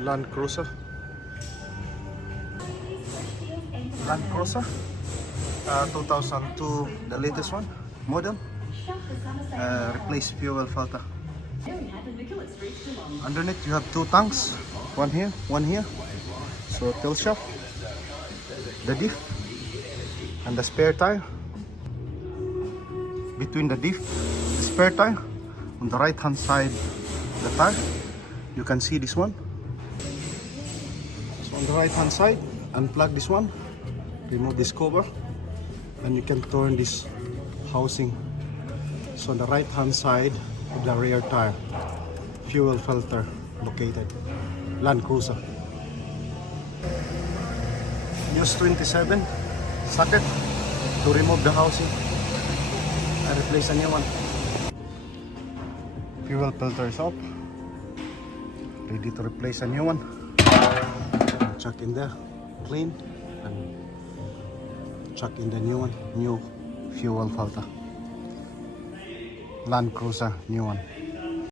Land Cruiser. Land Cruiser 2002, the latest one model. Replace fuel filter. Underneath you have two tanks, one here, one here. So tail shaft, the diff, and the spare tire. Between the diff, the spare tire, on the right hand side, the tire, you can see this one. So on the right hand side, unplug this one, remove this cover, and you can turn this housing. So on the right hand side of the rear tire, fuel filter located. Land Cruiser. Use 27 socket to remove the housing and replace a new one. Fuel filter is up. Ready to replace a new one. Chuck in there, clean, and chuck in the new one, new fuel filter. Land Cruiser, new one.